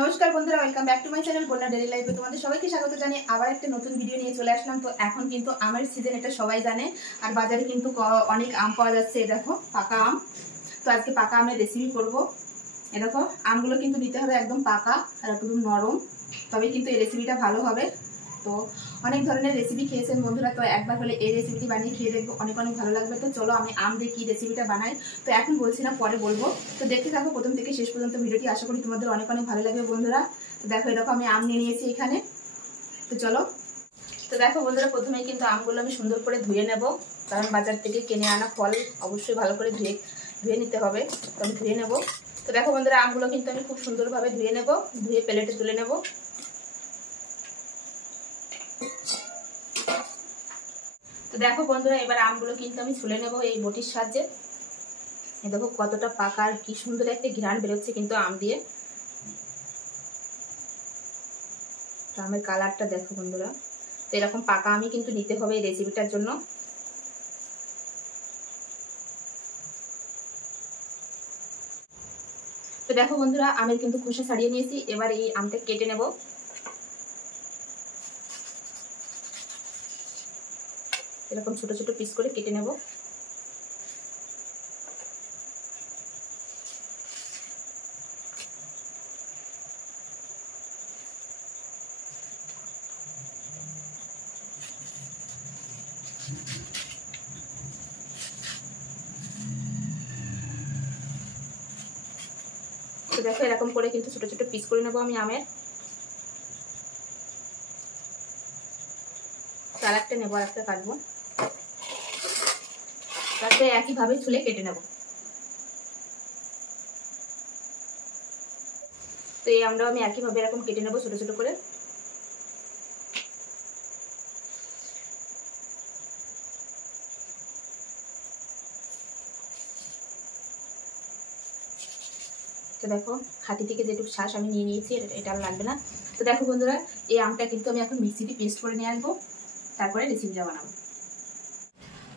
নমস্কার বন্ধুরা, welcome back to my channel বন্যা ডেইলি লাইফে। তোমাদের সবাইকে স্বাগত জানিয়ে আবার একটা নতুন ভিডিও নিয়ে চলে আসলাম। তো এখন কিন্তু আমের সিজন, এটা সবাই জানে। আর বাজারে কিন্তু অনেক আম পাওয়া যাচ্ছে। এই দেখো পাকা আম। তো আজকে পাকা আমের রেসিপি করব। এ দেখো আমগুলো কিন্তু নিতে হবে একদম পাকা আর একদম নরম, তবে কিন্তু এই রেসিপিটা ভালো হবে। তো অনেক ধরনের রেসিপি খেয়েছেন বন্ধুরা, তো একবার হলে এই রেসিপিটি বানিয়ে খেয়ে দেখবো, অনেক অনেক ভালো লাগবে। তো চলো আমি আম দিয়ে কী রেসিপিটা বানাই তো এখন বলছি না, পরে বলবো। তো দেখতে থাকো প্রথম থেকে শেষ পর্যন্ত ভিডিওটি, আশা করি তোমাদের অনেক অনেক ভালো লাগবে বন্ধুরা। তো দেখো এরকম আমি আম নিয়ে নিয়েছি এখানে। তো চলো, তো দেখো বন্ধুরা, প্রথমেই কিন্তু আমগুলো আমি সুন্দর করে ধুয়ে নেব, কারণ বাজার থেকে কিনে আনা ফল অবশ্যই ভালো করে ধুয়ে নিতে হবে। তো আমি ধুয়ে নেব। তো দেখো বন্ধুরা, আমগুলো কিন্তু আমি খুব সুন্দরভাবে ধুয়ে নেব, ধুয়ে প্লেটে তুলে নেব। তো দেখো বন্ধুরা, এবার আমগুলো কিন্তু আমি ছুলে নেব এই বটির সাহায্যে। দেখো কতটা পাকা আর কি সুন্দর একটা ঘ্রাণ বেরোচ্ছে কিন্তু আম দিয়ে। আমের কালারটা দেখো বন্ধুরা। তো এরকম পাকা আমই কিন্তু নিতে হবে এই রেসিপিটার জন্য। তো দেখো বন্ধুরা, আমের কিন্তু খোসা ছাড়িয়ে নিয়েছি। এবার এই আমটা কেটে নেব। এরকম ছোট ছোট পিস করে কেটে নেব। তো দেখো এরকম করে কিন্তু ছোট ছোট পিস করে নেব আমি আমের। আর একটা নেবো, আর একটা কাটবো, তারপরে একইভাবে ছুলে কেটে নেব। তো এই আমটাও আমি একইভাবে এরকম কেটে নেব ছোট ছোট করে। তো দেখো হাতি থেকে যেটুকু শ্বাস আমি নিয়ে নিয়েছি, এটা আর লাগবে না। তো দেখো বন্ধুরা, এই আমটা কিন্তু আমি এখন মিক্সিতে পেস্ট করে নিয়ে আসবো, তারপরে রেসিপিটা বানাবো।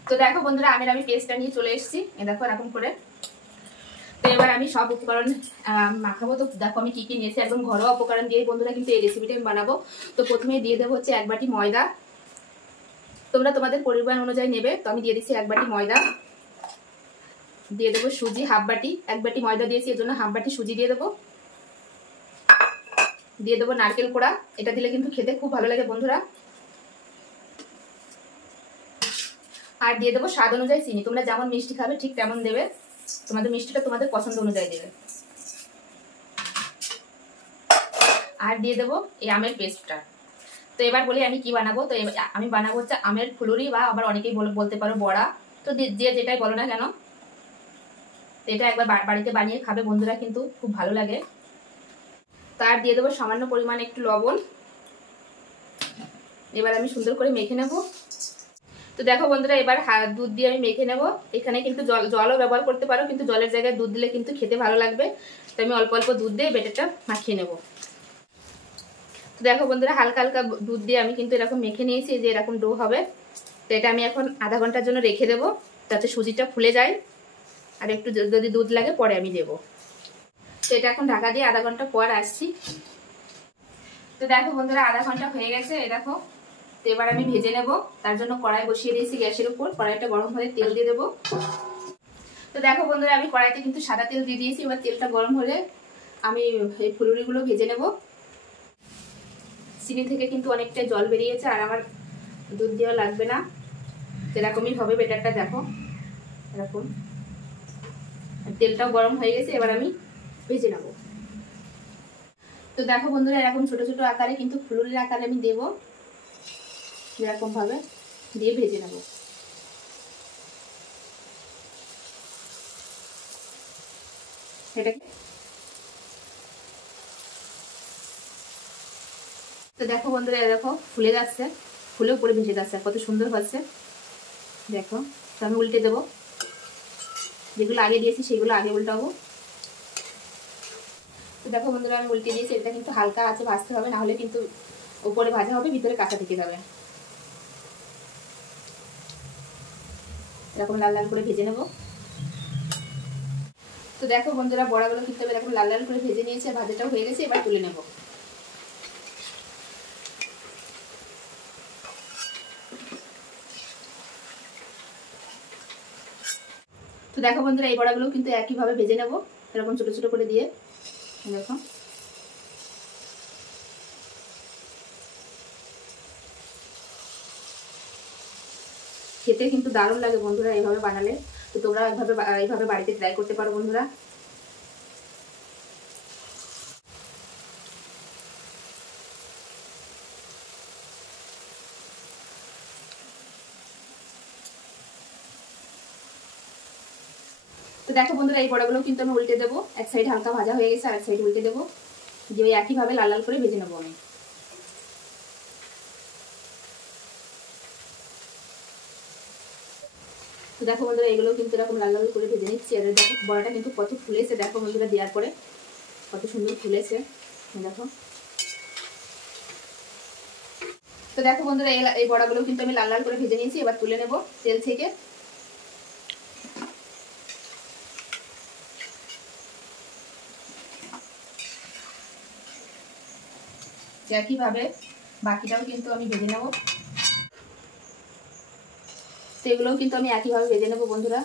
তো দেখো বন্ধুরা, আমি পেস্টটা নিয়ে চলে এসেছি। দেখো এরকম করে। তো এবার আমি সব উপকরণ মাখাবো। তো দেখো আমি কি কি নিয়েছি, একদম ঘরোয়া উপকরণ দিয়ে বন্ধুরা কিন্তু এই রেসিপিটা আমি বানাবো। তো প্রথমে দিয়ে দেবো হচ্ছে 1 বাটি ময়দা। তোমরা তোমাদের পরিমাণ অনুযায়ী নেবে। তো আমি দিয়ে দিচ্ছি 1 বাটি ময়দা। দিয়ে দেবো সুজি হাফ বাটি। 1 বাটি ময়দা দিয়েছি, এর জন্য হাফ বাটি সুজি দিয়ে দেবো। দিয়ে দেবো নারকেল কোড়া, এটা দিলে কিন্তু খেতে খুব ভালো লাগে বন্ধুরা। আর দিয়ে দেবো স্বাদ অনুযায়ী চিনি। তোমরা যেমন মিষ্টি খাবে ঠিক তেমন দেবে, তোমাদের মিষ্টিটা তোমাদের পছন্দ অনুযায়ী দেবে। আর দিয়ে দেবো এই আমের পেস্টটা। তো এবার বলি আমি কি বানাবো। তো আমি বানাবো হচ্ছে আমের ফুলুরি, বা আবার অনেকেই বলতে পারো বড়া। তো যে যেটাই বলো না কেন, এটা একবার বাড়িতে বানিয়ে খাবে বন্ধুরা, কিন্তু খুব ভালো লাগে। তার দিয়ে দেবো সামান্য পরিমাণে একটু লবণ। এবার আমি সুন্দর করে মেখে নেব। তো দেখো বন্ধুরা, এবার দুধ দিয়ে আমি মেখে নেব। এখানে কিন্তু জলও ব্যবহার করতে পারো, কিন্তু জলের জায়গায় দুধ দিলে কিন্তু খেতে ভালো লাগবে। তো আমি অল্প অল্প দুধ দিয়ে ব্যাটারটা মাখিয়ে নেব। তো দেখো বন্ধুরা, হালকা হালকা দুধ দিয়ে আমি কিন্তু এরকম মেখে নিয়েছি, যে এরকম ডো হবে। তো এটা আমি এখন আধা ঘন্টার জন্য রেখে দেবো, যাতে সুজিটা ফুলে যায়। আর একটু যদি দুধ লাগে পরে আমি দেবো। তো এটা এখন ঢাকা দিয়ে আধা ঘন্টা পর আসছি। তো দেখো বন্ধুরা, আধা ঘন্টা হয়ে গেছে। এই দেখো। তো এবার আমি ভেজে নেব। তার জন্য কড়াই বসিয়ে দিয়েছি গ্যাসের উপর। কড়াইটা গরম হলে তেল দিয়ে দেবো। তো দেখো বন্ধুরা, আমি কড়াইতে কিন্তু সাদা তেল দিয়ে দিয়েছি। এবার তেলটা গরম হলে আমি এই ফুলুরিগুলো ভেজে নেব। চিনি থেকে কিন্তু অনেকটা জল বেরিয়েছে, আর আমার দুধ দেওয়া লাগবে না। এরকমই হবে ব্যাটারটা, দেখো এরকম। তেলটাও গরম হয়ে গেছে, এবার আমি ভেজে নেব। তো দেখো বন্ধুরা, এরকম ছোট ছোট আকারে কিন্তু ফুলুরির আকারে আমি দেবো, এরকম ভাবে দিয়ে ভেজে নেব। তো দেখো বন্ধুরা, দেখো ফুলে যাচ্ছে, ফুলে উপরে ভেসে যাচ্ছে, কত সুন্দর হচ্ছে দেখো। তো আমি উল্টে দেবো। যেগুলো আগে দিয়েছি সেগুলো আগে উল্টাবো। তো দেখো বন্ধুরা, আমি উল্টে দিয়েছি। এটা কিন্তু হালকা আছে ভাজতে হবে, না হলে কিন্তু উপরে ভাজা হবে, ভিতরে কাঁচা থেকে যাবে। এরকম লাল লাল করে ভেজে নেব। তো দেখো বন্ধুরা বড়াগুলো কিন্তু আমি এরকম লাল লাল করে ভেজে নিয়েছি, ভাজাটাও হয়ে গেছে, এবার তুলে নেব। তো দেখো বন্ধুরা এই বড়াগুলো কিন্তু একইভাবে ভেজে নেব, এরকম ছোট ছোট করে দিয়ে। দেখো খেতে কিন্তু দারুণ লাগে বন্ধুরা এইভাবে বানালে। তো তোমরা এইভাবে বাড়িতে ট্রাই করতে পারো বন্ধুরা। তো দেখো বন্ধুরা এই বড়াগুলো কিন্তু আমি উল্টে দেবো, এক সাইড হালকা ভাজা হয়ে গেছে, আর এক সাইড উল্টে দেবো, যে ওই একইভাবে লাল লাল করে ভেজে নেবো আমি। তো দেখো বন্ধুরা এগুলো কিন্তু এরকম লাল লাল করে ভেজে নিচ্ছি। আর দেখো বড়াটা কিন্তু কত ফুলেছে, দেখো বন্ধুরা দেওয়ার পরে কত সুন্দর ফুলেছে দেখো। তো দেখো বন্ধুরা এই বড়াগুলো কিন্তু আমি লাল লাল করে ভেজে নিয়েছি, এবার তুলে নেব তেল থেকে। একইভাবে বাকিটাও কিন্তু আমি ভেজে নেব। তো এগুলোও কিন্তু আমি একইভাবে ভেজে নেব বন্ধুরা।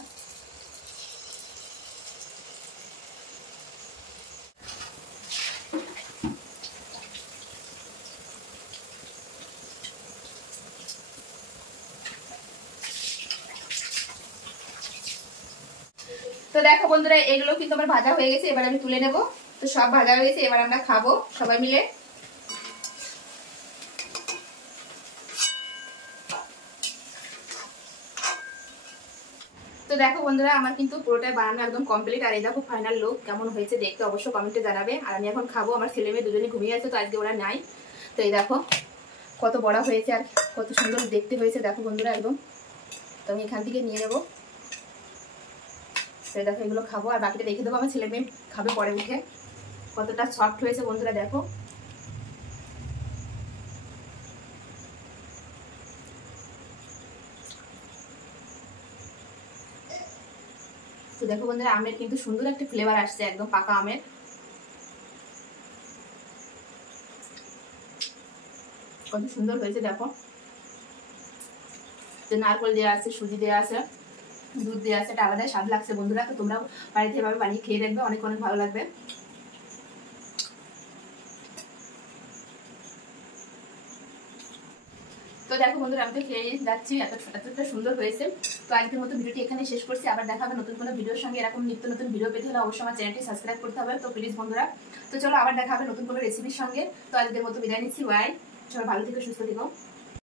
তো দেখো বন্ধুরা এগুলো কিন্তু আমার ভাজা হয়ে গেছে, এবার আমি তুলে নেব। তো সব ভাজা হয়ে গেছে, এবার আমরা খাবো সবাই মিলে। তো দেখো বন্ধুরা আমার কিন্তু পুরোটাই বানানো একদম কমপ্লিট। আর এই দেখো ফাইনাল লুক কেমন হয়েছে দেখতে অবশ্যই কমেন্টে জানাবে। আর আমি এখন খাবো, আমার ছেলে মেয়ে দুজনে ঘুমিয়ে আছে, তো আজকে ওরা নাই। তো এই দেখো কত বড় হয়েছে আর কত সুন্দর দেখতে হয়েছে দেখো বন্ধুরা একদম। তো আমি এখান থেকে নিয়ে নেবো। তো দেখো এগুলো খাবো, আর বাকিটা রেখে দেবো, আমার ছেলে মেয়ে খাবে পরে উঠে। কতটা সফট হয়েছে বন্ধুরা দেখো। তো দেখো বন্ধুরা আমের কিন্তু সুন্দর একটা ফ্লেভার আসছে, একদম পাকা আমের। কত সুন্দর হয়েছে দেখো। তো নারকেল দেওয়া আছে, সুজি দেওয়া আছে, দুধ দেওয়া আছে, এটা আলাদাই স্বাদ লাগছে বন্ধুরা। তো তোমরাও বাড়িতে এভাবে বানিয়ে খেয়ে দেখবে, অনেক অনেক ভালো লাগবে। তো দেখো বন্ধুরা আমি তো খেয়ে যাচ্ছি, এতটা সুন্দর হয়েছে। তো আজকের মতো ভিডিওটি এখানে শেষ করছি, আবার দেখা হবে নতুন কোনো ভিডিওর সঙ্গে। এরকম নিত্য নতুন ভিডিও পেতে হলে অবশ্যই আমার চ্যানেলটি সাবস্ক্রাইব করতে হবে, তো প্লিজ বন্ধুরা। তো চলো আবার দেখা হবে নতুন কোনো রেসিপির সঙ্গে। তো আজকের মতো বিদায় নিচ্ছি, বাই। সবাই ভালো থেকো, সুস্থ থেকো।